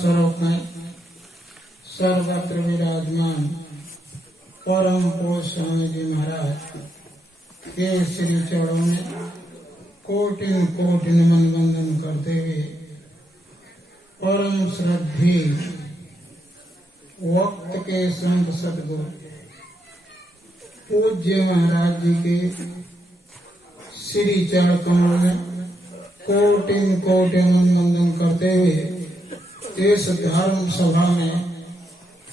स्वरूप में सर्वत्र विराजमान परम पूज्य स्वामी जी महाराज के श्री चरणों में कोटिन कोटिन मन वंदन करते हुए परम श्रद्धे वक्त के संत सदगुरु पूज्य महाराज जी के श्री चरण कमल में कोटिन कोटिन मन वंदन करते हुए इस धर्म सभा में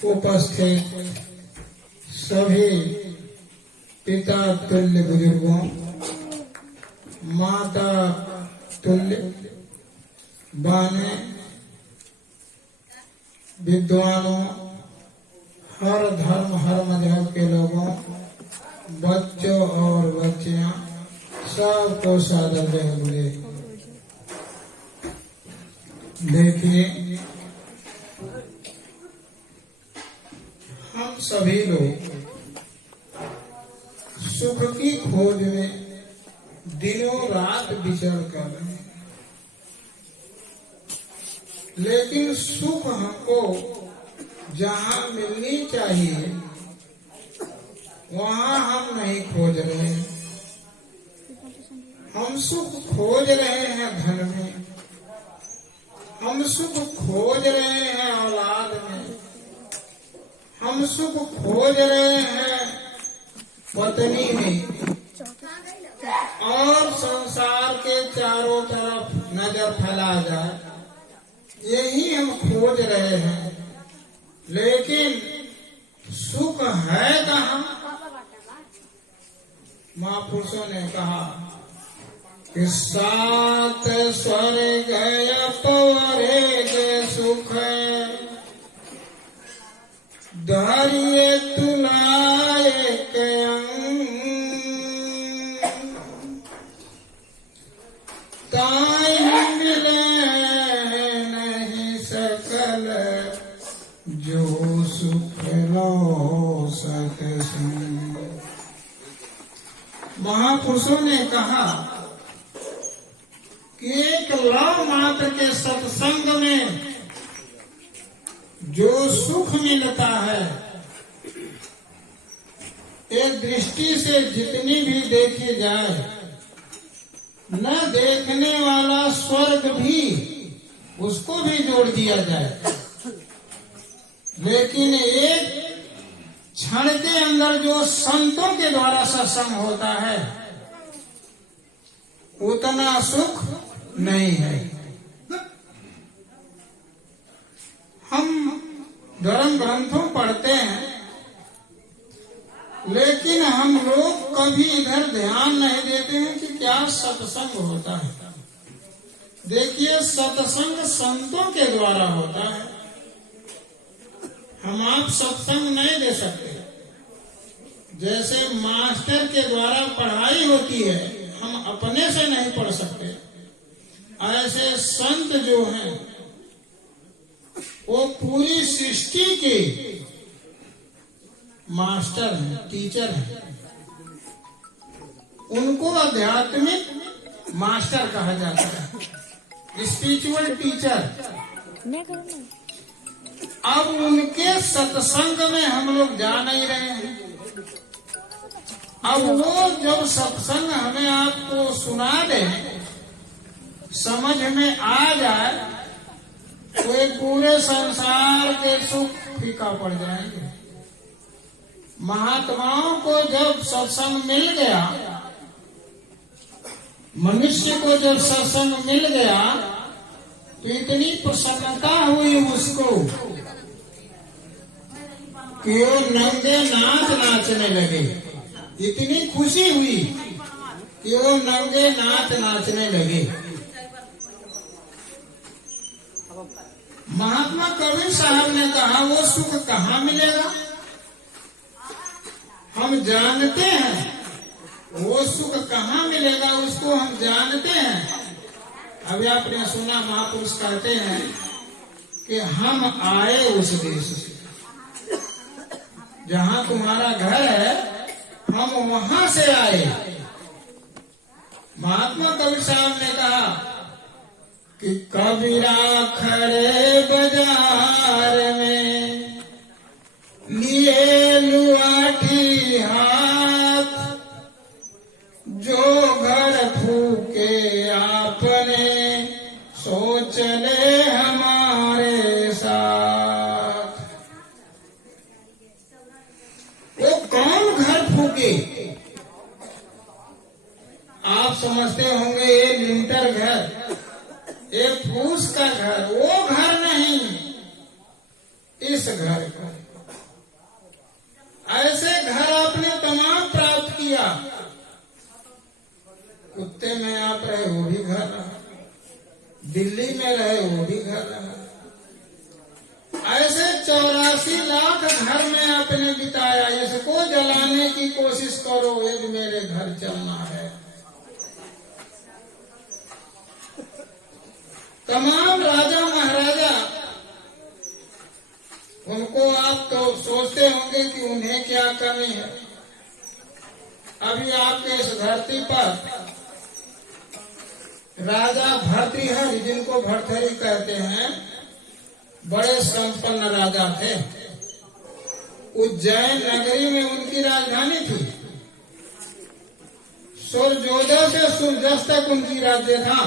उपस्थित सभी पिता तुल्य बुजुर्गों, माता तुल्य बाने, विद्वानों, हर धर्म हर मजहब के लोगों, बच्चों और बच्चियां, सबको सादर जय बोले। देखिए, हम सभी लोग सुख की खोज में दिनों रात विचरण कर रहे हैं, लेकिन सुख हमको जहाँ मिलनी चाहिए वहाँ हम नहीं खोज रहे हैं। हम सुख खोज रहे हैं धन में, हम सुख खोज रहे हैं औलाद में, हम सुख खोज रहे हैं पत्नी में, और संसार के चारों तरफ नजर फैला जाए यही हम खोज रहे हैं। लेकिन सुख है कहाँ? महापुरुषों ने कहा कि सात स्वर्ग पवरे के सुख धारिये तुलाए ताई मिले नहीं सकल जो सुख लो सत्संग। महापुरुषों ने कहा कि एक लव मात्र के सत्संग में जो सुख मिलता है, एक दृष्टि से जितनी भी देखी जाए, न देखने वाला स्वर्ग भी उसको भी जोड़ दिया जाए, लेकिन एक क्षण के अंदर जो संतों के द्वारा सत्संग होता है उतना सुख नहीं है। हम धर्म ग्रंथों पढ़ते हैं, लेकिन हम लोग कभी इधर ध्यान नहीं देते हैं कि क्या सत्संग होता है। देखिए, सत्संग संतों के द्वारा होता है। हम आप सत्संग नहीं दे सकते। जैसे मास्टर के द्वारा पढ़ाई होती है, हम अपने से नहीं पढ़ सकते। ऐसे संत जो हैं वो पूरी सृष्टि के मास्टर हैं, टीचर हैं। उनको आध्यात्मिक मास्टर कहा जाता है, स्पिरिचुअल टीचर। अब उनके सत्संग में हम लोग जा नहीं रहे हैं। अब वो जब सत्संग हमें आपको सुना दे, समझ में आ जाए, तो ये पूरे संसार के सुख फीका पड़ जाएंगे। महात्माओं को जब सत्संग मिल गया, मनुष्य को जब सत्संग मिल गया, तो इतनी प्रसन्नता हुई उसको कि वो नंगे नाच नाचने लगे। इतनी खुशी हुई कि वो नंगे नाच नाचने लगे। महात्मा कबीर साहब ने कहा, वो सुख कहाँ मिलेगा? हम जानते हैं वो सुख कहाँ मिलेगा, उसको हम जानते हैं। अभी आपने सुना, महापुरुष कहते हैं कि हम आए उस देश से, जहाँ तुम्हारा घर है हम वहां से आए। महात्मा कबीर साहब ने कहा कि कबीरा खड़े बाजार में लिए लुआठी हाथ, जो घर फूके आपने सो चले हमारे साथ। वो कौन घर फूके? आप समझते होंगे ये लिंटर घर, ये फूस का घर, वो घर नहीं, इस घर को। ऐसे घर आपने तमाम प्राप्त किया। कुत्ते में आप रहे वो भी घर रहा, दिल्ली में रहे वो भी घर रहा। ऐसे 84 लाख घर में आपने बिताया। इसको जलाने की कोशिश करो, यदि मेरे घर चलना है। तमाम राजा महाराजा, उनको आप तो सोचते होंगे कि उन्हें क्या कमी है। अभी आपके इस धरती पर राजा भर्तृहरि, जिनको भर्तृहरि कहते हैं, बड़े संपन्न राजा थे। उज्जैन नगरी में उनकी राजधानी थी। सूर्योदय से सूर्यास्त तक उनकी राज्य था।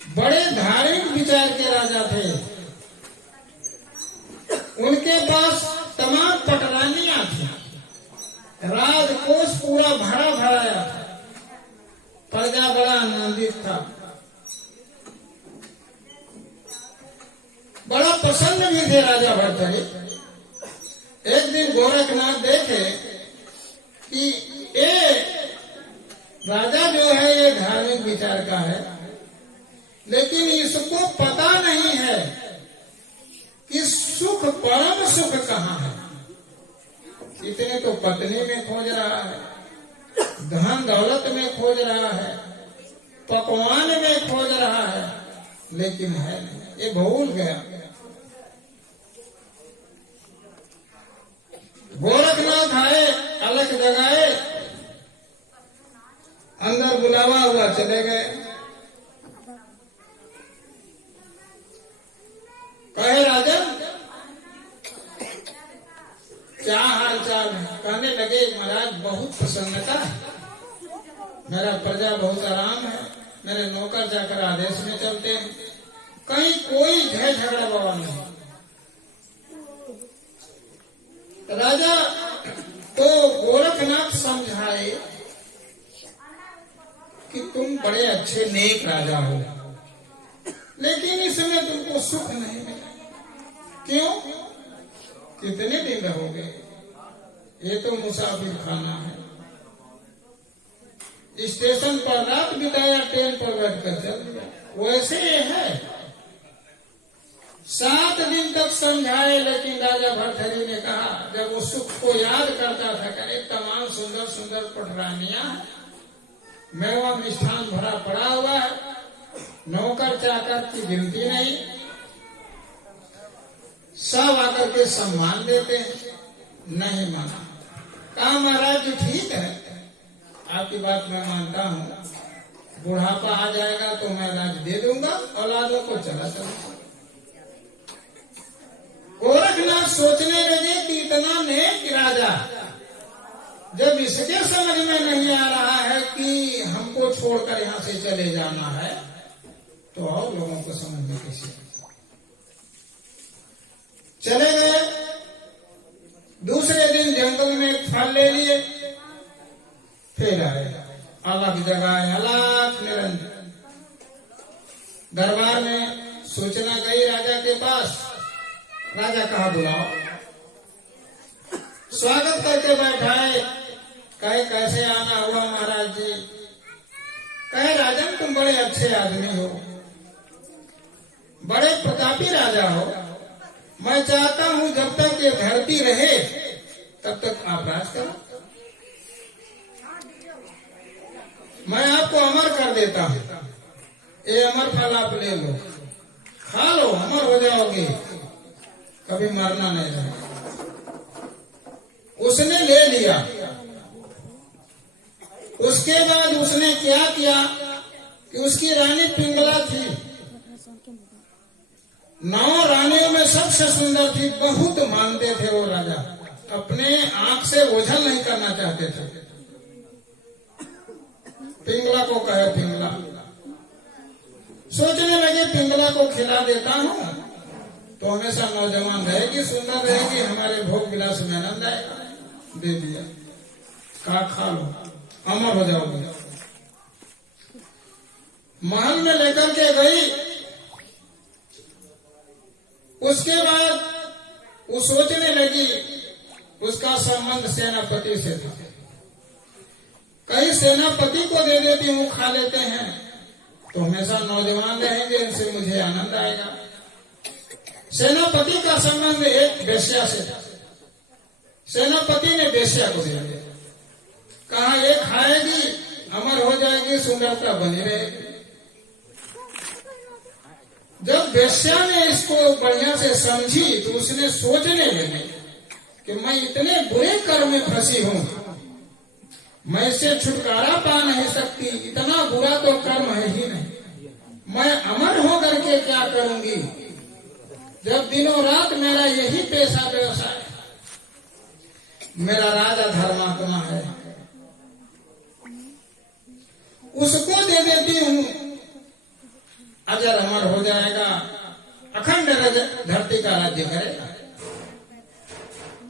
बड़े धार्मिक विचार के राजा थे। उनके पास तमाम पटरानियां थी। राजकोष पूरा भरा भराया था। प्रजा बड़ा आनंदित था, बड़ा प्रसन्न भी थे राजा भर्तृहरि। एक दिन गोरखनाथ देखे कि ये राजा जो है ये धार्मिक विचार का है, लेकिन इसको पता नहीं है कि सुख, परम सुख कहाँ है। इतने तो पत्नी में खोज रहा है, धन दौलत में खोज रहा है, पकवान में खोज रहा है, लेकिन है नहीं, ये भूल गया। गोरखनाथ आए, अलख जगाए, अंदर बुलावा हुआ, चले गए। कहे राजन क्या हाल चाल है? कहने लगे महाराज बहुत प्रसन्नता है, मेरा प्रजा बहुत आराम है, मेरे नौकर जाकर आदेश में चलते हैं, कहीं कोई झय झगड़ा बवा नहीं। राजा तो गोरखनाथ समझाए कि तुम बड़े अच्छे नेक राजा हो, लेकिन इसमें तुमको सुख नहीं मिला। क्यों? कितने दिन रहोगे? ये तो मुसाफिर खाना है। स्टेशन पर रात बिताया, ट्रेन पर बैठकर चल दिया, वैसे है। 7 दिन तक समझाए, लेकिन राजा भर्तृहरि ने कहा, जब वो सुख को याद करता था, करे तमाम सुंदर सुंदर पटरानियां, मेवा मिष्ठान भरा पड़ा हुआ है, नौकर चाकर की गिनती नहीं, सब आकर के सम्मान देते हैं, नहीं माना। कहा महाराज जी ठीक है, आपकी बात मैं मानता हूँ, बुढ़ापा आ जाएगा तो मैं राज दे दूंगा, औलादों को चला चलूंगा। गोरखनाथ सोचने लगे कि इतना नेक राजा, जब इसके समझ में नहीं आ रहा है कि हमको छोड़कर यहाँ से चले जाना है, तो और लोगों को समझ में कैसे? चले गए। दूसरे दिन जंगल में एक फल ले लिए, फिर आए, अलग जगह, अलग निरंजन। दरबार में सूचना गई राजा के पास। राजा कहा बुलाओ। स्वागत करके बैठाए। कहे कैसे आना हुआ महाराज जी? कहे राजन तुम बड़े अच्छे आदमी हो, बड़े प्रतापी राजा हो, मैं चाहता हूं जब तक ये धरती रहे तब तक आप राज करो। मैं आपको अमर कर देता हूं, ये अमर फल आप ले लो, खा लो, अमर हो जाओगे, कभी मरना नहीं रहेगा। उसने ले लिया। उसके बाद उसने क्या किया कि उसकी रानी पिंगला थी, 9 रानियों में सबसे सुंदर थी, बहुत मानते थे वो राजा, अपने आंख से ओझल नहीं करना चाहते थे। पिंगला को कहे पिंगला, सोचने लगे पिंगला को खिला देता हूं तो हमेशा नौजवान रहेगी, सुंदर रहेगी, हमारे भोग विलास में आनंद आएगा। दे दिया, कहा खा लो, अमर हो जाओगे। महल में लेकर के गई। उसके बाद वो सोचने लगी, उसका संबंध सेनापति से था, कहीं सेनापति को दे देती हूँ, खा लेते हैं तो हमेशा नौजवान रहेंगे, इनसे मुझे आनंद आएगा। सेनापति का संबंध एक वेश्या से था। सेनापति ने वेश्या को दे दिया, कहा ये खाएगी, अमर हो जाएगी, सुंदरता बनी रहेगी। जब वेश्या ने इसको बढ़िया से समझी तो उसने सोचने लगी कि मैं इतने बुरे कर्म में फंसी हूं, मैं इससे छुटकारा पा नहीं सकती, इतना बुरा तो कर्म है ही नहीं, मैं अमर होकर के क्या करूंगी, जब दिनों रात मेरा यही पेशा व्यवसाय, मेरा राजा धर्मात्मा है, उसको दे देती हूं, अजर अमर हो जाएगा, अखंड धरती का राज्य करेगा,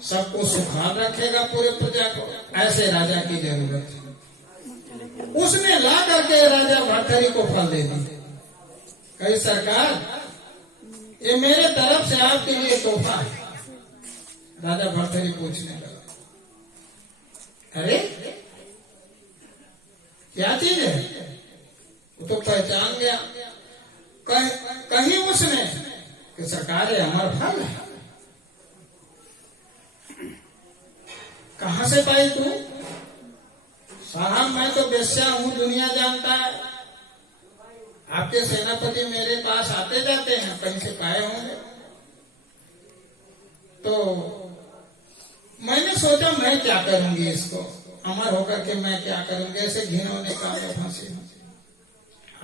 सबको सुखाल रखेगा, पूरे प्रजा को। ऐसे राजा की जरूरत है। उसने ला करके राजा भर्तरी को फल दे दी, कही सरकार ये मेरे तरफ से आपके लिए तोहफा है। राजा भर्तरी पूछने लगा, अरे क्या चीज है? वो तो पहचान गया, कहीं उसने कि सरकार ये अमर फल है। कहां से पाई तू? साहब मैं तो वेश्या हूं, दुनिया जानता है, आपके सेनापति मेरे पास आते जाते हैं, कहीं से पाए होंगे। तो मैंने सोचा मैं क्या करूंगी इसको, अमर होकर के मैं क्या करूंगी, ऐसे घिनौने काम में फंसी हूं।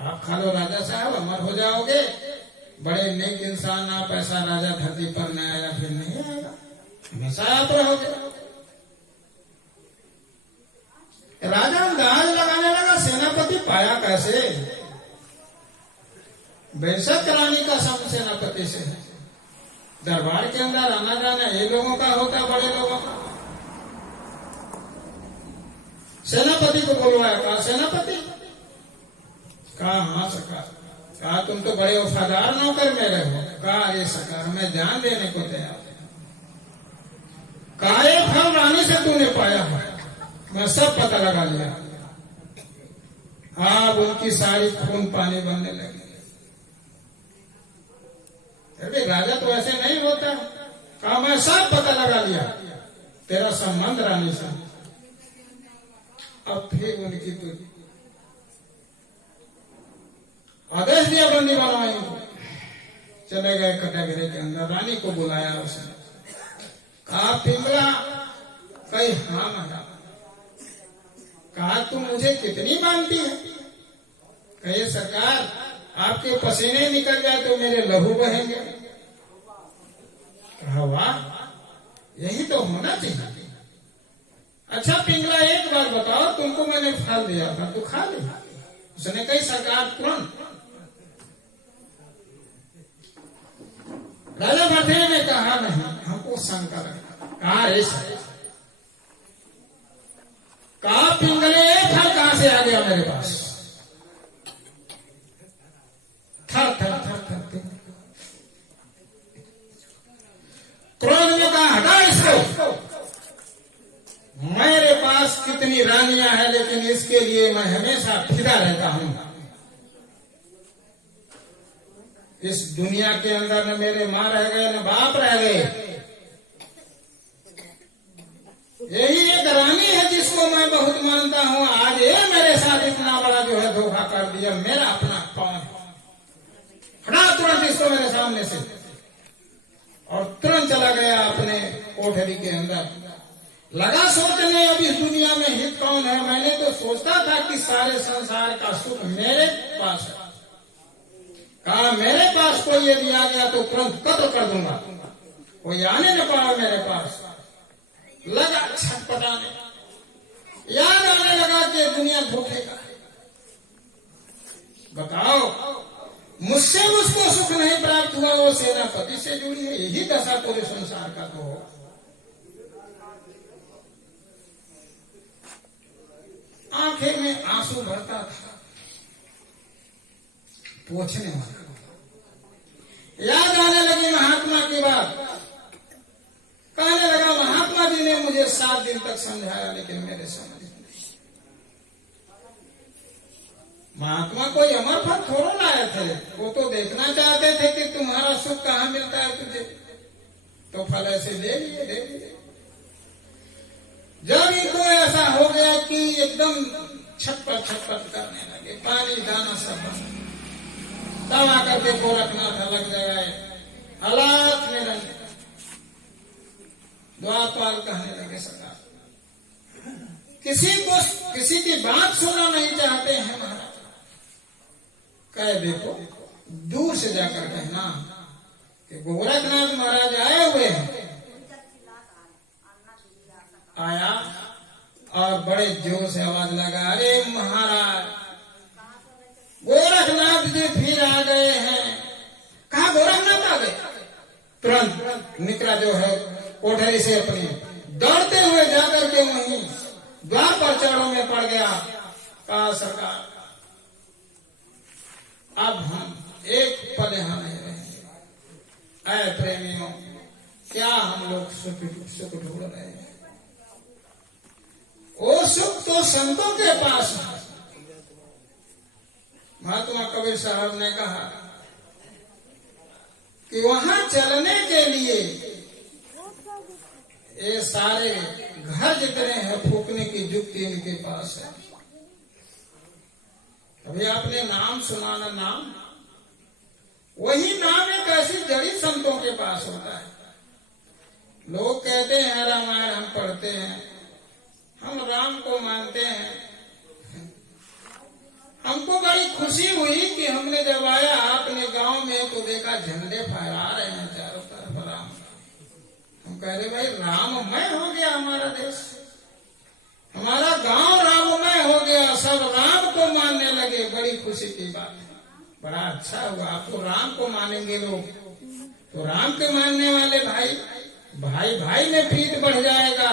आप खा लो राजा साहब, अमर हो जाओगे, बड़े नेक इंसान आप, ऐसा राजा धरती पर न आया फिर नहीं आएगा, हमेशा आप रहोगे। राजा अंदाज लगाने लगा, सेनापति पाया कैसे? बेशक रानी का संग सेनापति से है, दरबार के अंदर आना जाना ये लोगों का होता, बड़े लोगों का। सेनापति को बुलवाया, कहा सेनापति, कहा हाँ सरकार, कहा तुम तो बड़े वफादार नौकर मेरे हो, कहा अरे सरकार मैं जान देने को तैयार। कहा ये फल रानी से तूने पाया है, मैं सब पता लगा लिया। अब उनकी सारी खून पानी बनने लगी। अरे राजा तो ऐसे नहीं होता, कहा मैं सब पता लगा लिया, तेरा संबंध रानी से। अब फिर उनकी तो आदेश दिया बंदी बनवाई, चले गए कटागरे के अंदर, रानी को बुलाया उसने, कहा पिंगला, कही हाँ मैडम, कहा तुम मुझे कितनी मानती है? कहे सरकार आपके पसीने निकल जाए तो मेरे लहू बहेंगे। कहा वाह, यही तो होना चाहिए। अच्छा पिंगला एक बार बताओ, तुमको मैंने फल दिया था, तू खा ले? उसने कही सरकार तुरंत। राजा भर्तरी ने कहा नहीं, हमको शंका लगा। कहा रे कहा पिंगले फल कहां से आ गया मेरे पास? थर थर थर थर क्रोध में कहा हटा इसको, मेरे पास कितनी रानियां हैं लेकिन इसके लिए मैं हमेशा फिदा रहता हूं। इस दुनिया के अंदर न मेरे मां रह गए न बाप रह गए, यही एक रानी है जिसको मैं बहुत मानता हूं, आज ये मेरे साथ इतना बड़ा जो है धोखा कर दिया। मेरा अपना कौन है? हटा तुरंत इसको मेरे सामने से। और तुरंत चला गया अपने कोठरी के अंदर, लगा सोचने अब इस दुनिया में हित कौन है। मैंने तो सोचता था कि सारे संसार का सुख मेरे पास है। कहा मेरे पास कोई यदि आ गया तो तुरंत कत्ल कर दूंगा, कोई आने न पाए मेरे पास। लगा छटपटाने, याद आने लगा कि दुनिया धोखे का है। बताओ, मुझसे उसको सुख नहीं प्राप्त हुआ, वो सेनापति से जुड़ी है। यही दशा पूरे संसार का तो हो। आंखें में आंसू भरता था। पूछने वाला याद आने लगी महात्मा की बात। कहने लगा महात्मा जी ने मुझे 7 दिन तक समझाया, लेकिन मेरे समझ नहीं। महात्मा कोई अमर फल थोड़ा लाए थे, वो तो देखना चाहते थे कि तुम्हारा सुख कहाँ मिलता है तुझे, तो फल ऐसे दे लिए। जब इनको ऐसा हो गया कि एकदम छटपट करने लगे, पानी दाना सब बंद, तब आकर के गोरखनाथ अलग जगह हालात में रंग द्वारपाल कहने लगे सरकार, किसी की बात सुनना नहीं चाहते हैं महाराज। कह देखो, दूर से जाकर कहना कि गोरखनाथ महाराज आए हुए हैं। आया और बड़े जोर से आवाज लगा, अरे महाराज गोरखनाथ जी फिर आ गए हैं। कहा गोरखनाथ आ गए? तुरंत निकला जो है कोठरी से अपनी, दौड़ते हुए जाकर के वहीं द्वार पर चरणों में पड़ गया। कहा सरकार अब हम एक पल यहां नहीं रहेंगे। ऐ प्रेमियों, क्या हम लोग सुख ढूंढ रहे हैं? वो सुख तो संतों के पास है। महात्मा कबीर साहब ने कहा कि वहां चलने के लिए ये सारे घर जितने हैं फूकने की युक्ति इनके पास है। अभी आपने नाम सुना ना, नाम वही नाम एक ऐसी जड़ी संतों के पास होता है। लोग कहते हैं रामायण हम पढ़ते हैं, हम राम को मानते हैं। हमको बड़ी खुशी हुई कि हमने जब आया अपने गांव में तो देखा झंडे फहरा रहे हैं चारों तरफ राम। हम कह रहे भाई राममय हो गया हमारा देश, हमारा गांव राममय हो गया, सब राम को मानने लगे। बड़ी खुशी की बात है, बड़ा अच्छा हुआ। आप तो राम को मानेंगे लोग, तो राम के मानने वाले भाई भाई में प्रीत बढ़ जाएगा।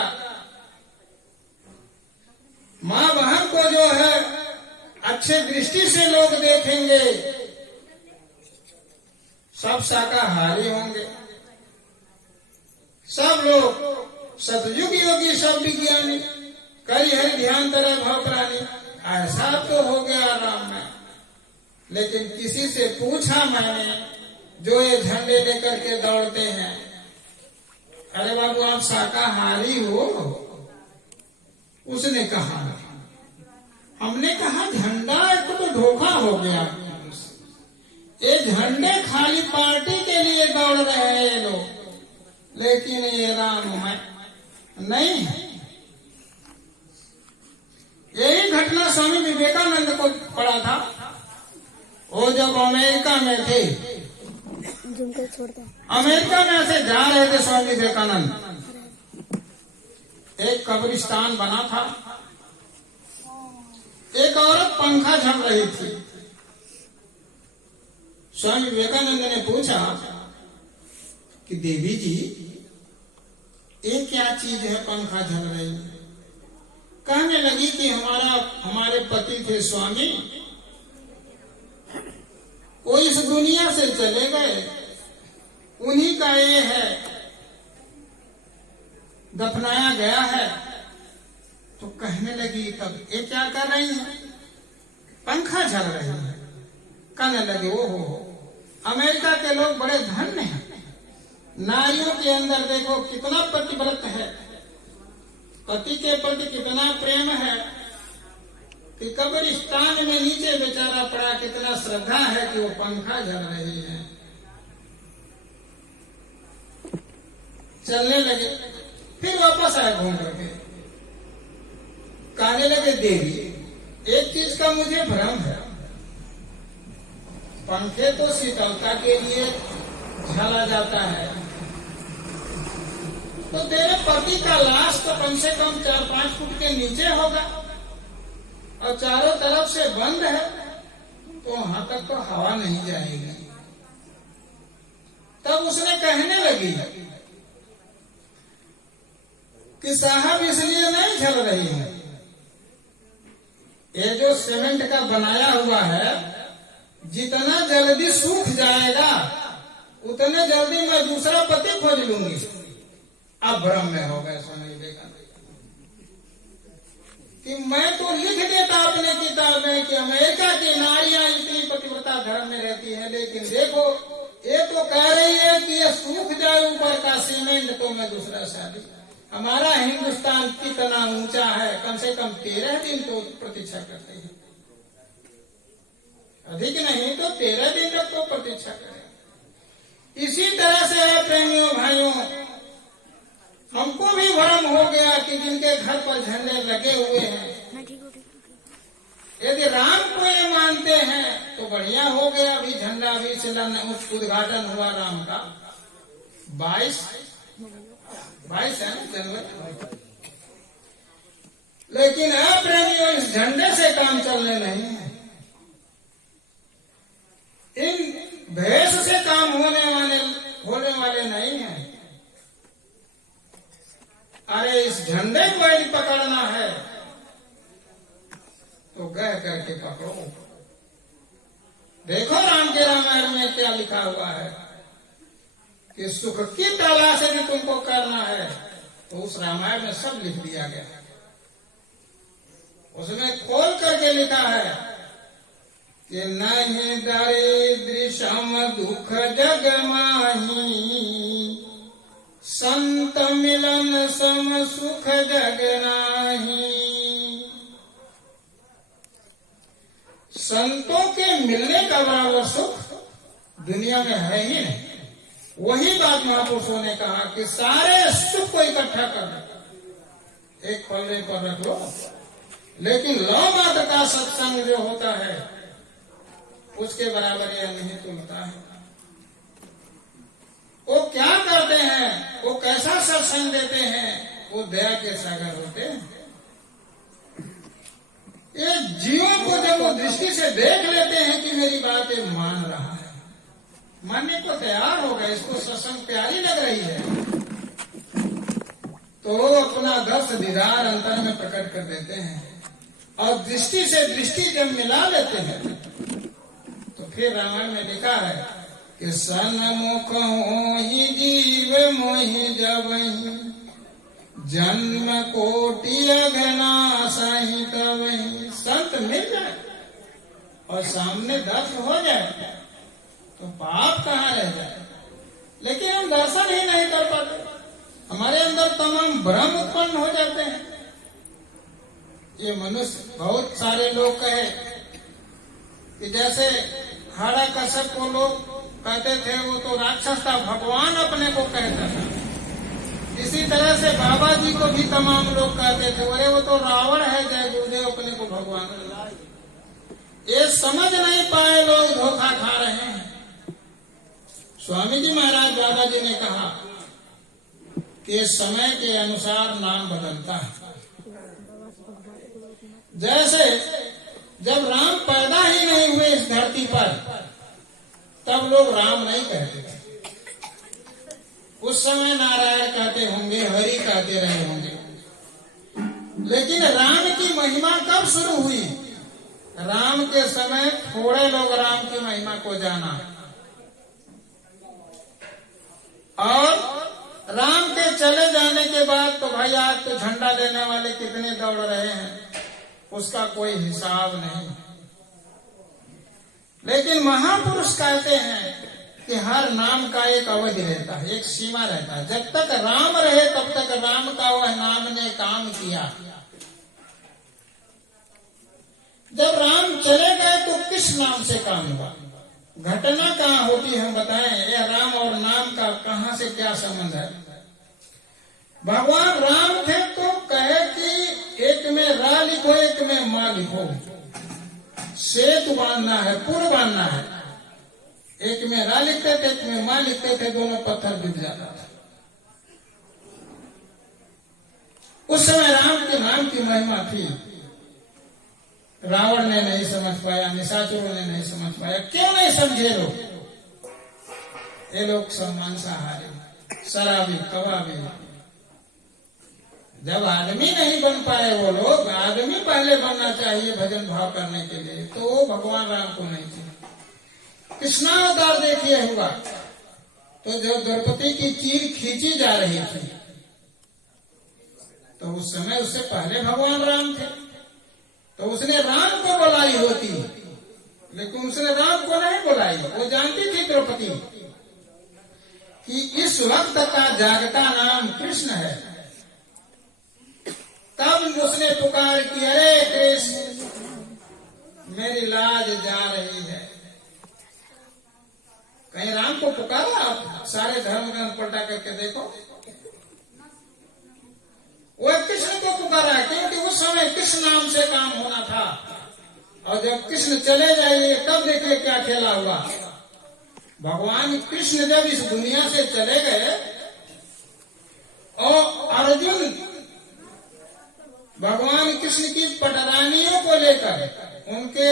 माँ बहन को जो है अच्छे दृष्टि से लोग देखेंगे, सब शाकाहारी होंगे, सब लोग सतयुग योगी, सब विज्ञानी, कई है ध्यान तरह भाव प्राणी। ऐसा तो हो गया राम में। लेकिन किसी से पूछा मैंने, जो ये झंडे लेकर के दौड़ते हैं, अरे बाबू आप शाकाहारी हो? उसने कहा, हमने कहा झंडा एक तो धोखा हो गया, ये झंडे खाली पार्टी के लिए दौड़ रहे हैं ये लोग, लेकिन ये राम है नहीं। यही घटना स्वामी विवेकानंद को पड़ा था। वो जब अमेरिका में थे, अमेरिका में ऐसे जा रहे थे स्वामी विवेकानंद, एक कब्रिस्तान बना था, एक औरत पंखा झल रही थी। स्वामी विवेकानंद ने पूछा कि देवी जी ये क्या चीज है पंखा झल रही है? कहने लगी कि हमारे पति थे स्वामी, वो इस दुनिया से चले गए, उन्हीं का ये है, दफनाया गया है। तो कहने लगी तब ये क्या कर रही है? पंखा झल रही है। कहने लगे ओहो, अमेरिका के लोग बड़े धन्य हैं, नारियों के अंदर देखो कितना प्रतिव्रत है, पति के प्रति कितना प्रेम है, कि कब्रिस्तान में नीचे बेचारा पड़ा, कितना श्रद्धा है कि वो पंखा झल रही है। चलने लगे, फिर वापस आए घूम करके। कहने लगे देवी, एक चीज का मुझे भ्रम है, पंखे तो शीतलता के लिए झला जाता है, तो तेरे पति का लाश तो कम से कम 4-5 फुट के नीचे होगा और चारों तरफ से बंद है, तो वहां तक तो हवा नहीं जाएगी। तब उसने कहने लगी कि साहब इसलिए नहीं झल रही है, ये जो सीमेंट का बनाया हुआ है जितना जल्दी सूख जाएगा उतने जल्दी मैं दूसरा पति खोज लूंगी। अब भ्रम में हो गए स्वामी विवेकानंद कि मैं तो लिख देता अपने किताब में कि अमेरिका की नारियां इतनी पतिव्रता धर्म में रहती हैं, लेकिन देखो ये तो कह रही है कि ये सूख जाए ऊपर का सीमेंट तो मैं दूसरा शादी। हमारा हिंदुस्तान कितना ऊंचा है, कम से कम 13 दिन तो प्रतीक्षा करते हैं, अधिक नहीं तो 13 दिन तक तो प्रतीक्षा करें। इसी तरह से प्रेमियों भाइयों, हमको भी भ्रम हो गया कि जिनके घर पर झंडे लगे हुए हैं, यदि राम को ये मानते हैं तो बढ़िया हो गया। अभी झंडा भी उद्घाटन हुआ राम का 22 है ना जनवरी। लेकिन प्रेमियों, इस झंडे से काम चलने नहीं है, इन भेष से काम होने वाले नहीं है। अरे इस झंडे को यदि पकड़ना है तो गह करके पकड़ो। देखो राम के रामायण में क्या लिखा हुआ है कि सुख की तलाश यदि तुमको करना है तो उस रामायण में सब लिख दिया गया। उसमें खोल करके लिखा है कि नहीं दरिद्रम दुख जग माही, संत मिलन सम सुख जग नाही। संतों के मिलने का बराबर सुख दुनिया में है ही नहीं। वही बात महापुरुषों ने कहा कि सारे सुख को इकट्ठा कर एक पल्ले पर रख लो, लेकिन लौ मात्र का सत्संग जो होता है उसके बराबर यह नहीं तुलता है। वो क्या करते हैं, वो कैसा सत्संग देते हैं, वो दया के सागर होते हैं। ये जीवों को जब वो दृष्टि से देख लेते हैं कि मेरी बात ये मान रहा है, मानने को तैयार हो गए, इसको सत्संग प्यारी लग रही है, तो वो अपना दर्श दीदार अंतर में प्रकट कर देते हैं। और दृष्टि से दृष्टि जब मिला लेते हैं तो फिर रामायण में लिखा है कि सन्मुख होहि जीव मोहि जबहि, जन्म कोटि अघना सहित वही। संत मिल जाए और सामने दर्शन हो जाए तो पाप कहाँ रह जाए। लेकिन हम दर्शन ही नहीं कर पाते, हमारे अंदर तमाम भ्रम उत्पन्न हो जाते हैं। ये मनुष्य, बहुत सारे लोग कहे कि जैसे हिरण्यकश्यप को लोग कहते थे वो तो राक्षस था, भगवान अपने को कहता था। इसी तरह से बाबा जी को भी तमाम लोग कहते थे, अरे वो तो रावण है, जय गुरुदेव अपने को भगवान। ये समझ नहीं पाए लोग धोखा खा रहे हैं। स्वामी जी महाराज बाबा जी ने कहा कि समय के अनुसार नाम बदलता है। जैसे जब राम पैदा ही नहीं हुए इस धरती पर तब लोग राम नहीं कहते थे। उस समय नारायण कहते होंगे, हरि कहते रहे होंगे। लेकिन राम की महिमा कब शुरू हुई? राम के समय थोड़े लोग राम की महिमा को जाना, और राम के चले जाने के बाद तो भाई आज तो झंडा लेने वाले कितने दौड़ रहे हैं, उसका कोई हिसाब नहीं। लेकिन महापुरुष कहते हैं कि हर नाम का एक अवधि रहता है, एक सीमा रहता है। जब तक राम रहे तब तक राम का वह नाम ने काम किया। जब राम चले गए तो किस नाम से काम हुआ? घटना कहाँ होती है हम बताएं। यह राम और नाम का कहाँ से क्या संबंध है? भगवान राम थे तो कहे कि एक में रा लिखो, एक में माँ लिखो, सेतु बांधना है, पुल बांधना है। एक में रा लिखते थे, एक में माँ लिखते थे, दोनों पत्थर बिक जाता था। उस समय राम के नाम की महिमा थी। रावण ने नहीं समझ पाया, निशाचरों ने नहीं समझ पाया। क्यों नहीं समझे लोग? ये लोग सब मांसाहारी, शराबी, कबाबी। जब आदमी नहीं बन पाए वो लोग, आदमी पहले बनना चाहिए भजन भाव करने के लिए, तो वो भगवान राम को नहीं थे। कृष्णावतार देखिए हुआ तो जब द्रौपदी की चीर खींची जा रही थी तो उस समय उससे पहले भगवान राम थे, तो उसने राम को बुलाई होती, लेकिन उसने राम को नहीं बुलाई। वो जानती थी द्रौपदी कि इस वक्त का जागता नाम कृष्ण है। तब उसने पुकार की, अरे कृष्ण, मेरी लाज जा रही है। कहीं राम को पुकारा? आप सारे धर्म ग्रंथ पलटा करके देखो, वो कृष्ण को पुकारा, क्योंकि उस समय कृष्ण नाम से काम होना था। और जब कृष्ण चले जाइए तब देखिए क्या खेला हुआ। भगवान कृष्ण जब इस दुनिया से चले गए और अर्जुन भगवान कृष्ण की पटरानियों को लेकर, उनके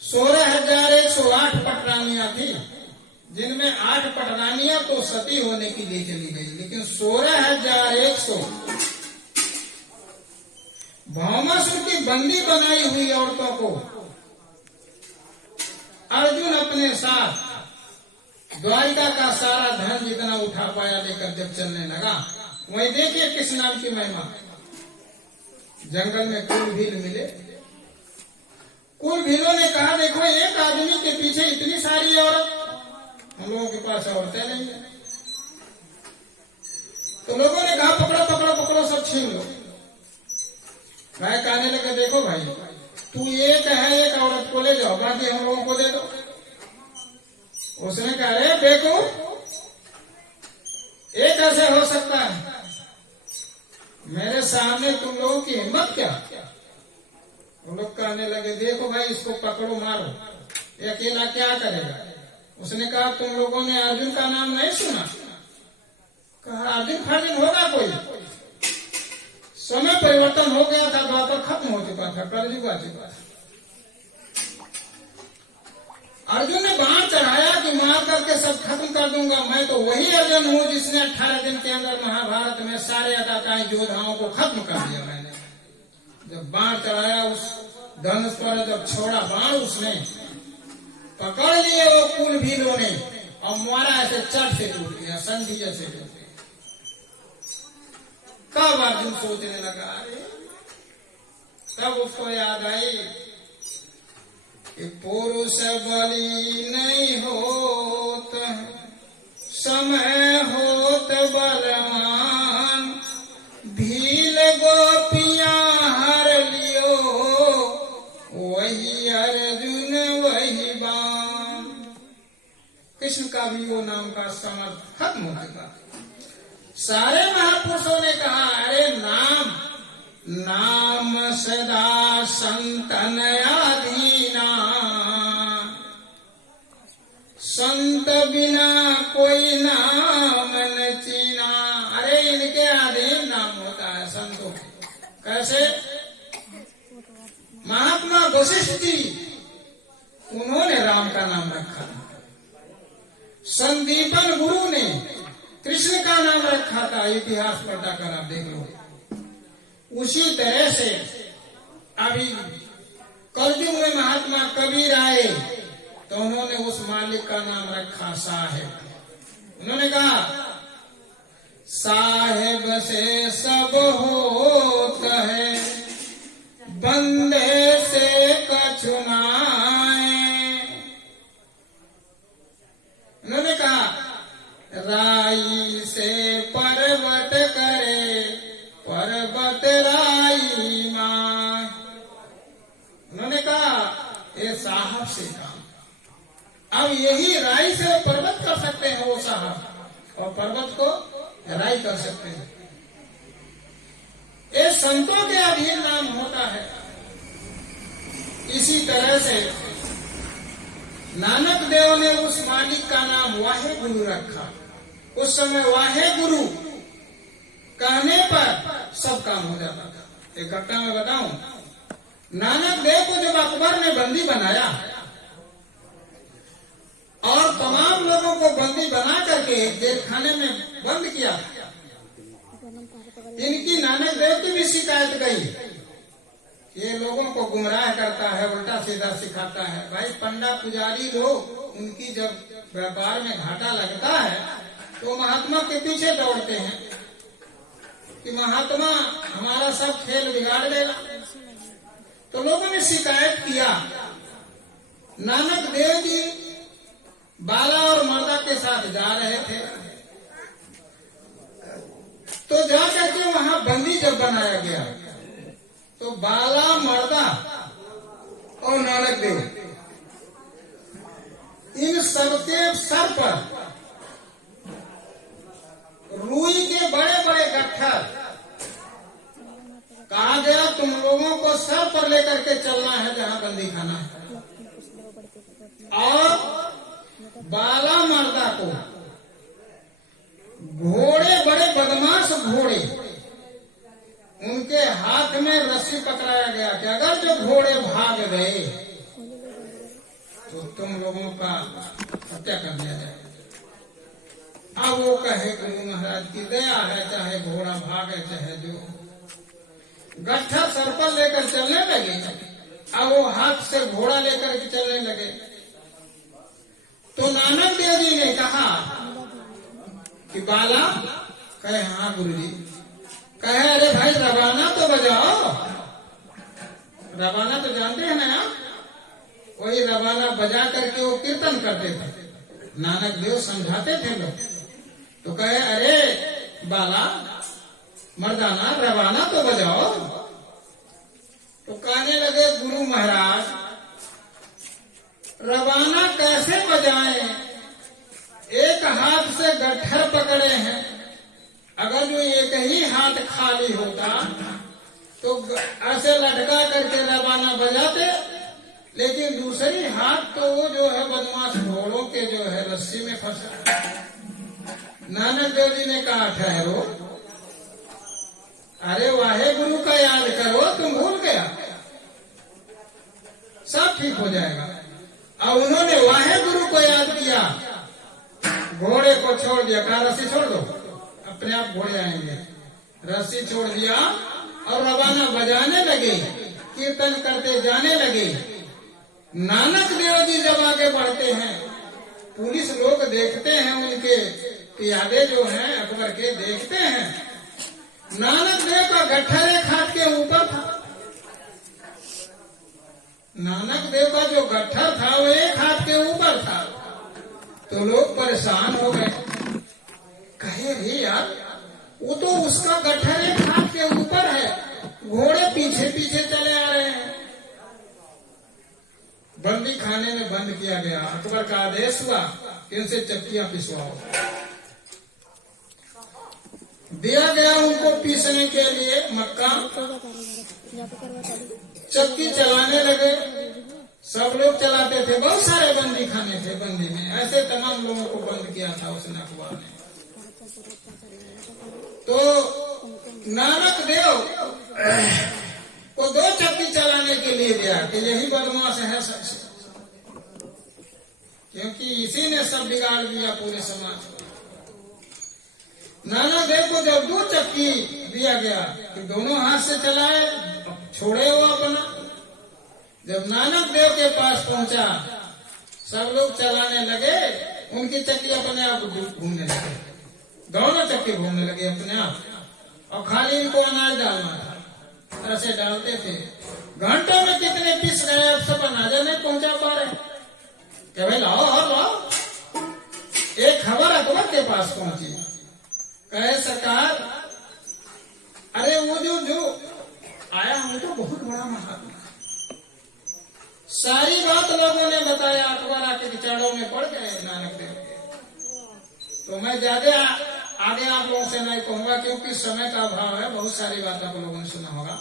16,108 पटरानियां थी, जिनमें 8 पटरानियां तो सती होने के लिए चली गई, लेकिन 16,100 भौमासुर की बंदी बनाई हुई औरतों को अर्जुन अपने साथ द्वारिका का सारा धन जितना उठा पाया लेकर जब चलने लगा, वहीं देखिए कृष्ण नाम की महिमा। जंगल में कुल भील मिले। कुल भीलों ने कहा, देखो एक आदमी के पीछे इतनी सारी औरत, हम लोगों के पास औरतें नहीं है। तो लोगों ने कहा, पकड़ो पकड़ो पकड़ो, सब छीन लो। भाई कहने लगे, देखो भाई, तू एक है, एक औरत को ले जाओ, बाकी हम लोगों को दे दो। उसने कहा, अरे देखो, एक ऐसे हो सकता है? मेरे सामने तुम लोगों की हिम्मत क्या? वो लोग कहने लगे, देखो भाई, इसको पकड़ो, मारो, ये अकेला क्या करेगा? उसने कहा, तुम लोगों ने अर्जुन का नाम नहीं सुना? कहा, अर्जुन फार्जुन होगा कोई? समय परिवर्तन हो गया था, द्वापर खत्म हो चुका था, कलयुग आ चुका था। अर्जुन ने बाण चढ़ाया कि मार करके सब खत्म कर दूंगा। मैं तो वही अर्जुन हूँ जिसने 18 दिन के अंदर महाभारत में सारे अटाकाई योद्धाओं को खत्म कर दिया। मैंने जब बाण चढ़ाया, उस धनुष पर जब छोड़ा बाण, उसने पकड़ लिए वो कुल भीलों ने और मारा, ऐसे चट से टूट गया, संधि जैसे टूट गया। तब अर्जुन सोचने लगा, तब उसको याद आई कि पुरुष बलि नहीं होत, समय होत बलवान, भील गोपियां हर लियो, वही अर्जुन वही बाण। कृष्ण का भी वो नाम का समर्थ खत्म हो चुका। सारे महापुरुषों ने कहा, अरे नाम नाम सदा संतन अधीना, संत बिना कोई नाम न चीना। अरे इनके अधीन नाम होता है संतों। कैसे? महात्मा वशिष्ठ जी, उन्होंने राम का नाम रखा। संदीपन गुरु ने कृष्ण का नाम रखा था। इतिहास पलटा कर आप देख लो। उसी तरह से अभी कलयुग में महात्मा कबीर आए तो उन्होंने उस मालिक का नाम रखा साहेब। उन्होंने कहा, साहेब से सब होत है, बंदे से कछु नाय। उन्होंने कहा, राई से पर्वत करे, पर्वत राई मां। उन्होंने कहा, ये साहब से काम। अब यही राई से वो पर्वत कर सकते हैं वो साहब, और पर्वत को हेराई कर सकते हैं। ये संतों के अधीन नाम होता है। इसी तरह से नानक देव ने उस मालिक का नाम वाहे गुरु रखा। उस समय वाहे गुरु कहने पर सब काम हो जाता था। एक घटना में बताऊं, नानक देव को जब अकबर ने बंदी बनाया और तमाम लोगों को बंदी बना करके जेल खाने में बंद किया, इनकी नानक देव की भी शिकायत गई। ये लोगों को गुमराह करता है, उल्टा सीधा सिखाता है। भाई पंडा पुजारी लोग, उनकी जब व्यापार में घाटा लगता है तो महात्मा के पीछे दौड़ते हैं कि महात्मा हमारा सब खेल बिगाड़ देगा। तो लोगों ने शिकायत किया। नानक देव जी बाला और मर्दा के साथ जा रहे थे, तो जाकर के वहां बंदी जब बनाया गया तो बाला, मर्दा और नानक देव, इन सबके सर पर रुई के बड़े बड़े गट्ठर, कहा गया तुम लोगों को सर पर लेकर के चलना है जहां बंदी खाना है। और बाला मर्दा को घोड़े, बड़े बदमाश घोड़े, उनके हाथ में रस्सी पकड़ाया गया कि अगर जो घोड़े भाग गए तो तुम लोगों का हत्या कर दिया जाए। अब वो कहे गुरु महाराज की दया है, चाहे घोड़ा भागे चाहे जो, गट्ठा सर पर लेकर चलने लगे। अब वो हाथ से घोड़ा लेकर के चलने लगे। तो नानक देव जी ने कहा कि बाला, कहे हाँ गुरुजी। कहे अरे भाई रबाना तो बजाओ। रबाना तो जानते हैं ना, वही रबाना बजा करके वो कीर्तन करते थे। नानक देव समझाते थे लोग। तो कहे अरे बाला, मर्दाना, रबाना तो बजाओ। तो कहने लगे गुरु महाराज, रबाना कैसे बजाएं? एक हाथ से गट्ठर पकड़े हैं, अगर जो एक ही हाथ खाली होता तो ऐसे लटका करके रबाना बजाते, लेकिन दूसरी हाथ तो वो जो है बदमाश घोड़ों के जो है रस्सी में फंसा। नानक देव जी ने कहा ठहरो, अरे वाहे गुरु का याद करो, तुम भूल गया, सब ठीक हो जाएगा। अब उन्होंने वाहे गुरु को याद किया, घोड़े को छोड़ दिया, कहा रस्सी छोड़ दो, अपने आप घोड़े आएंगे। रस्सी छोड़ दिया और रबाना बजाने लगे, कीर्तन करते जाने लगे। नानक देव जी जब आगे बढ़ते हैं, पुलिस लोग देखते हैं, उनके पियादे जो हैं अकबर के देखते हैं, नानक देव का गट्ठर एक हाथ के ऊपर था। नानक देव का जो गट्ठर था वो एक हाथ के ऊपर था। तो लोग परेशान हो गए, कहे रे यार, वो तो उसका गट्ठर एक हाथ के ऊपर है, घोड़े पीछे पीछे चले आ रहे हैं। बंदी खाने में बंद किया गया। अकबर का आदेश हुआ कि इनसे चक्कियां पिसवाओ। दिया गया उनको पीसने के लिए मक्का। चक्की चलाने लगे, सब लोग चलाते थे। बहुत सारे बंदी खाने थे, बंदी में ऐसे तमाम लोगों को बंद किया था उसने, अकबर ने। तो नानक देव को 2 चक्की चलाने के लिए दिया कि यही बदमाश है सबसे, क्योंकि इसी ने सब बिगाड़ दिया पूरे समाज। नानक देव को जब 2 चक्की दिया गया कि दोनों हाथ से चलाए, छोड़े हुआ अपना। जब नानक देव के पास पहुंचा, सब लोग चलाने लगे, उनकी चक्की अपने आप घूमने लगे, दोनों चक्की घूमने लगे अपने आप। और खाली इनको अनाज डालना था, ऐसे डालते थे। घंटों में कितने पीस गए, अब सब अनाज नहीं पहुंचा पा रहे। क्या भाई लाओ और लाओ। एक खबर अकबर के पास पहुंची, कहे सरकार, अरे वो जो आया हूं तो बहुत बड़ा महात्मा। सारी बात लोगों ने बताया। अकबर आके विचारों में पड़ गए नानक देव के। तो मैं ज्यादा आगे आप लोगों से नहीं कहूंगा क्योंकि समय का अभाव है। बहुत सारी बात आप लोगों ने सुना होगा।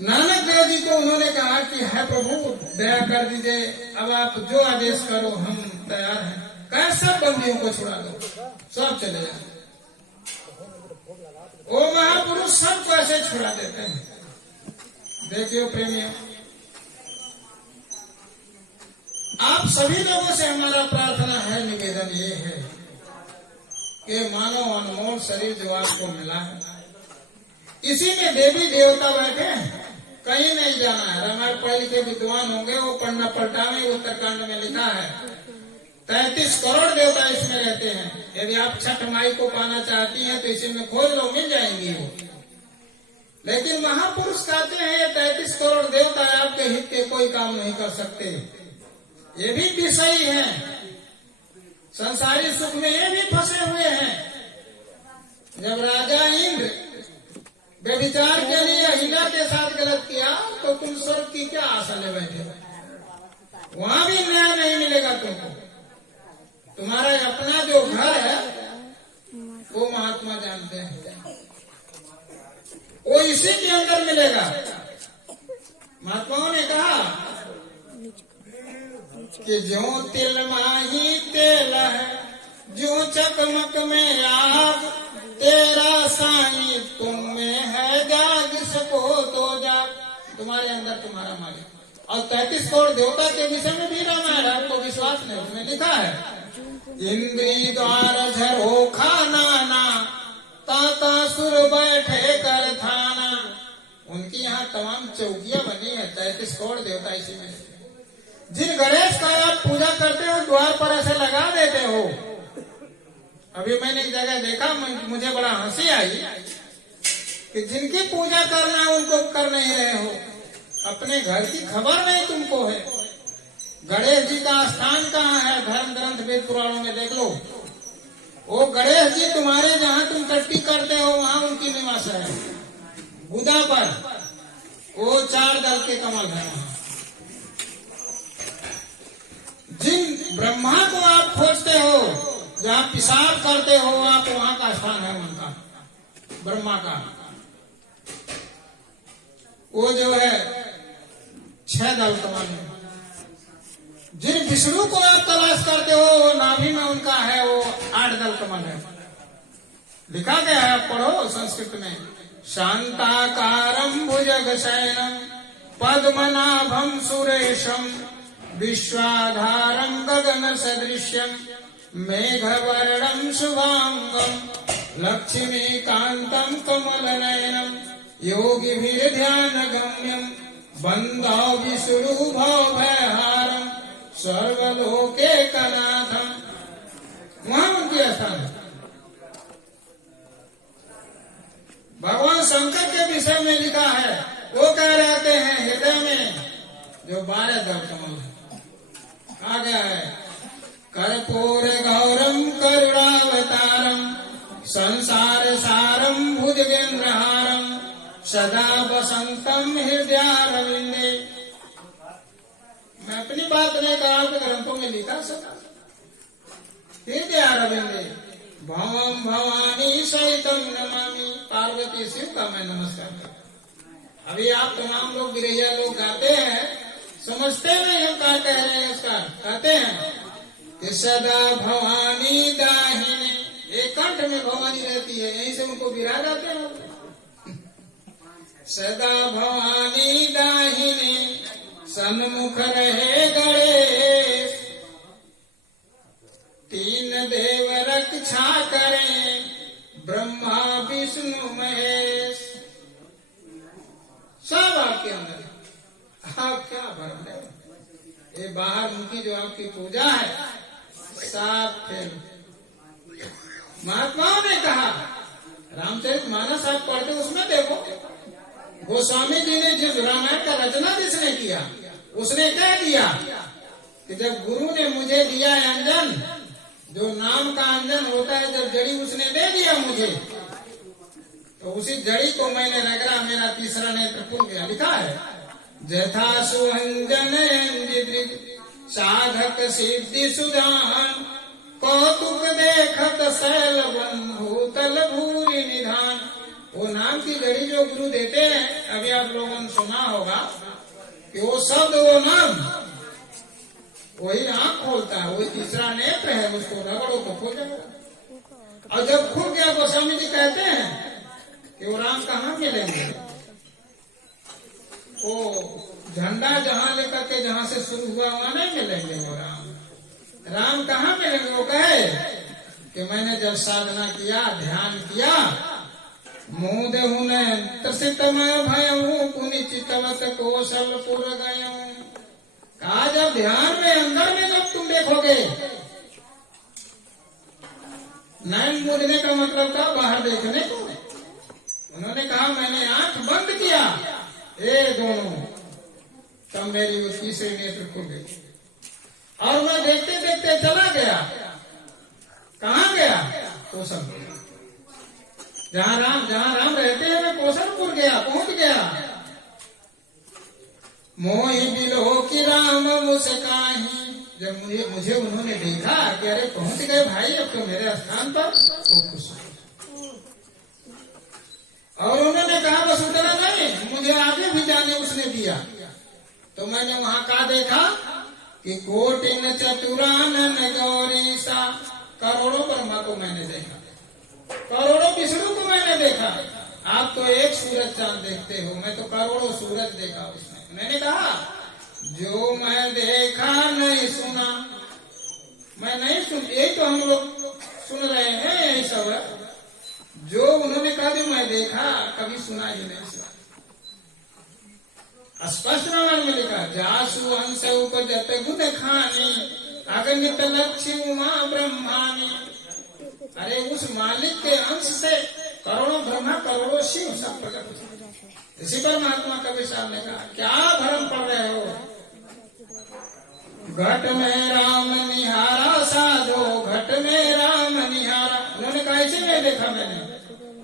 नानक देव जी को उन्होंने कहा कि है प्रभु दया कर दीजिए, अब आप जो आदेश करो हम तैयार हैं। कैसे बंदियों को छुड़ा दो, सब चले जाए। वो महापुरुष सबको ऐसे छुड़ा देते हैं। देखियो प्रेमियों, आप सभी लोगों से हमारा प्रार्थना है, निवेदन ये है कि मानव अनमोल शरीर जो आपको मिला है, इसी में देवी देवता बैठे हैं, कहीं नहीं जाना है। रामायण पढ़ के विद्वान होंगे, वो पढ़ना पलटा में उत्तरकांड में लिखा है 33 करोड़ देवता इसमें रहते हैं। यदि आप छठ माई को पाना चाहती हैं तो इसी में खोज लो, मिल जाएंगी वो। लेकिन महापुरुष कहते हैं ये 33 करोड़ देवता आपके हित के कोई काम नहीं कर सकते। ये भी विषयी हैं, संसारी सुख में ये भी फंसे हुए हैं। जब राजा इंद्र व्यभिचार के लिए हिला के साथ गलत किया तो तुम स्वर्ग की क्या आशा ले बैठे? वहां भी न्याय नहीं मिलेगा तुमको। तुम्हारा अपना जो घर है वो महात्मा जानते हैं, वो इसी के अंदर मिलेगा। महात्माओं ने कहा कि जो तिल माही तेल है, जो चकमक में आग, तेरा साईं तुम में है, जाग सको तो जाग। तुम्हारे अंदर तुम्हारा मालिक। और 33 करोड़ देवता के विषय में भी रामायण है, आपको विश्वास नहीं, उसमें लिखा है इंद्री द्वार झरोखा नाना, ताता सुर बैठे कर थाना। उनकी यहाँ तमाम चौकियां बनी है, 33 करोड़ देवता इसी में। जिन गणेश का आप पूजा करते हो द्वार पर ऐसे लगा देते हो। अभी मैंने एक जगह देखा, मुझे बड़ा हंसी आई कि जिनकी पूजा करना उनको कर नहीं रहे हो, अपने घर की खबर नहीं तुमको है। गणेश जी का स्थान कहाँ है? धर्म ग्रंथ वेद पुराणों में देख लो। वो गणेश जी तुम्हारे जहाँ तुम टट्टी करते हो वहाँ उनकी निवास है, बुधा पर। वो 4 दल के कमल है। जिन ब्रह्मा को आप खोजते हो, जहाँ पेशाब करते हो, आप वहाँ का स्थान है उनका, ब्रह्मा का। वो जो है 6 दल कमल है। जिन विष्णु को आप तलाश करते हो वो नाभि में उनका है, वो 8 दल कमल है। लिखा गया है, पढ़ो संस्कृत में। शांताकारं भुजगशयनं पद्मनाभं सुरेशं विश्वाधारं गगन सदृश्यं मेघवर्णं शुभांगं लक्ष्मीकान्तं कमलनयनं योगिभिर्ध्यानगम्यं वन्दे विष्णु भवभयहारं सर्वलोकैकनाथं। वहां उनकी स्थान है। भगवान शंकर के विषय में लिखा है, वो कह रहते हैं हृदय में जो 12 दल कमल है। आ गया है कर्पूर गौरम करुणावतारम संसार सारम भुजगेंद्रहारम सदा वसंतम हृदयारविंदे। मैं अपनी बात नहीं कहा, आपके ग्रंथों में लिखा सका। हृदयारविंदे भवम भवानी सहितम नमामि। पार्वती शिव का मैं नमस्कार करता। अभी आप तमाम लोग गिरैया लोग गाते हैं, समझते नहीं हम क्या कह रहे हैं। उसका कहते हैं कि सदा भवानी दाहिनी, एक कंठ में भवानी रहती है, यहीं से उनको गिरा जाते हैं। सदा भवानी दाहिनी सन्मुख रहे गणेश, 3 देव रक्षा करें ब्रह्मा विष्णु महेश। सब आपके अंदर है। आप क्या भरम है? ये बाहर मुखी जो आपकी पूजा है साफ फेल। महात्माओं ने कहा, रामचरितमानस आप पढ़ते उसमें देखो, गोस्वामी जी ने जिस रामायण का रचना जिसने किया उसने क्या किया कि जब गुरु ने मुझे दिया अंजन, जो नाम का अंजन होता है, जब जड़ी उसने दे दिया मुझे, तो उसी जड़ी को मैंने रगड़ा, मेरा तीसरा नेत्र खुल गया। लिखा है जथा सुहंजन साधक सिद्धि सुधान कौतुक देखत शैल बंधु तल भूरि निधान। वो नाम की घड़ी जो गुरु देते हैं, अभी आप लोगों ने सुना होगा कि वो शब्द, वो नाम, वही आंख खोलता है, वही तीसरा नेत्र है, उसको रगड़ो तो खो जाएगा। और जब खुल गया, गोस्वामी जी कहते हैं कि वो राम कहाँ मिलेंगे? वो झंडा जहां लेकर के जहां से शुरू हुआ वहां नहीं मिलेंगे। वो राम कहाँ मिलेंगे? वो कहे कि मैंने जब साधना किया, ध्यान किया, मुंह देहु ने त्रसितमय भयऊ पुनि चितवत कौशलपुर गयऊ। कहा जब ध्यान में अंदर में जब तुम देखोगे, नैन मूंदने का मतलब था बाहर देखने को। उन्होंने कहा मैंने आंख बंद किया, ये दोनों, तब मेरी वो तीसरे नेत्र खुल गई और मैं देखते देखते चला गया। कहाँ गया? कौशलपुर। जहाँ राम रहते हैं, मैं कौशलपुर गया, पहुंच गया। मोहि बिलो की राम मुस्काही। जब मुझे उन्होंने देखा कि अरे पहुंच गए भाई अब तो मेरे स्थान पर, वो खुश हो। और उन्होंने कहा बस उतना नहीं, मुझे आगे भी जाने उसने दिया। तो मैंने वहां का देखा कि कोटिन चतुरानन गौरी सा। करोड़ों ब्रह्मा को मैंने देखा, करोड़ों विष्णु को मैंने देखा। आप तो एक सूरज चांद देखते हो, मैं तो करोड़ों सूरज देखा उसमें। मैंने कहा जो मैं देखा नहीं सुना, मैं नहीं सुन, यही तो हम लोग सुन रहे हैं, यही सब है। जो उन्होंने कहा कि मैं देखा, कभी सुना ही नहीं। स्पष्ट रामायण में लिखा, जासु हंस उपजत गुण खानी अगणित लक्ष्य उमा ब्रह्मानी। अरे उस मालिक के अंश से करोड़ों ब्रह्मा, करोड़ों शिव सब प्रकट हुए। इसी पर महात्मा कबीर साहब ने कहा, क्या भ्रम पड़ रहे हो? घट में राम निहारा साधो, घट में राम निहारा। उन्होंने कहा ऐसे नहीं देखा मैंने,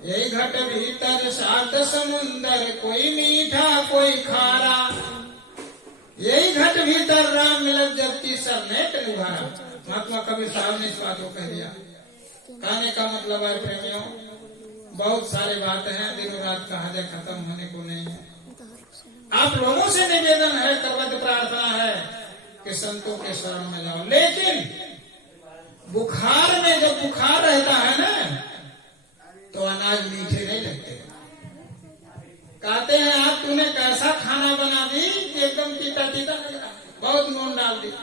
यही घट भीतर सात समुंदर, कोई मीठा कोई खारा। यही घट भीतर राम मिलत जबकि सरनेट निभारा। महात्मा कबीर साहब ने इस बात को कह दिया। कहने का मतलब है प्रेमियों, बहुत सारे बातें हैं, दिनों रात कहा जाए खत्म होने को नहीं है। आप लोगों से निवेदन है, करवत प्रार्थना है कि संतों के शरण में जाओ। लेकिन बुखार में जब बुखार रहता है ना, तो अनाज मीठे नहीं लगते। कहते हैं आप तूने कैसा खाना बना दी कि एकदम तीता तीता लग रहा, बहुत नून डाल दी।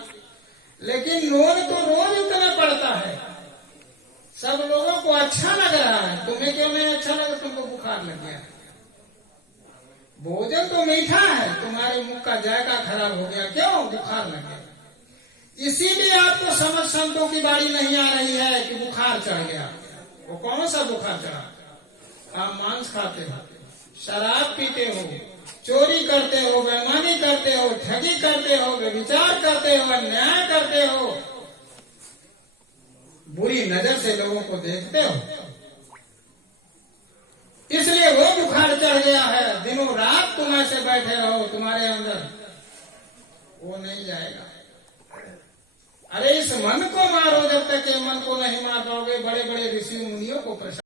लेकिन नून तो रोज उतना पड़ता है, सब लोगों को अच्छा लग रहा है, तुम्हें क्यों नहीं अच्छा लगा? तुमको बुखार लग गया। भोजन तो मीठा है, तुम्हारे मुंह का जायका खराब हो गया, क्यों? बुखार लग गया। इसीलिए आपको समझ संतों की बारी नहीं आ रही है कि बुखार चढ़ गया। वो कौन सा बुखार चढ़ा? आप मांस खाते हो, शराब पीते हो, चोरी करते हो, बेईमानी करते हो, ठगी करते हो, व्यभिचार करते हो, अन्याय करते हो, बुरी नजर से लोगों को देखते हो, इसलिए वो बुखार चढ़ गया है। दिनों रात तुम ऐसे बैठे रहो, तुम्हारे अंदर वो नहीं जाएगा। अरे इस मन को मारो, जब तक ये मन को नहीं मार पाओगे। बड़े बड़े ऋषि मुनियों को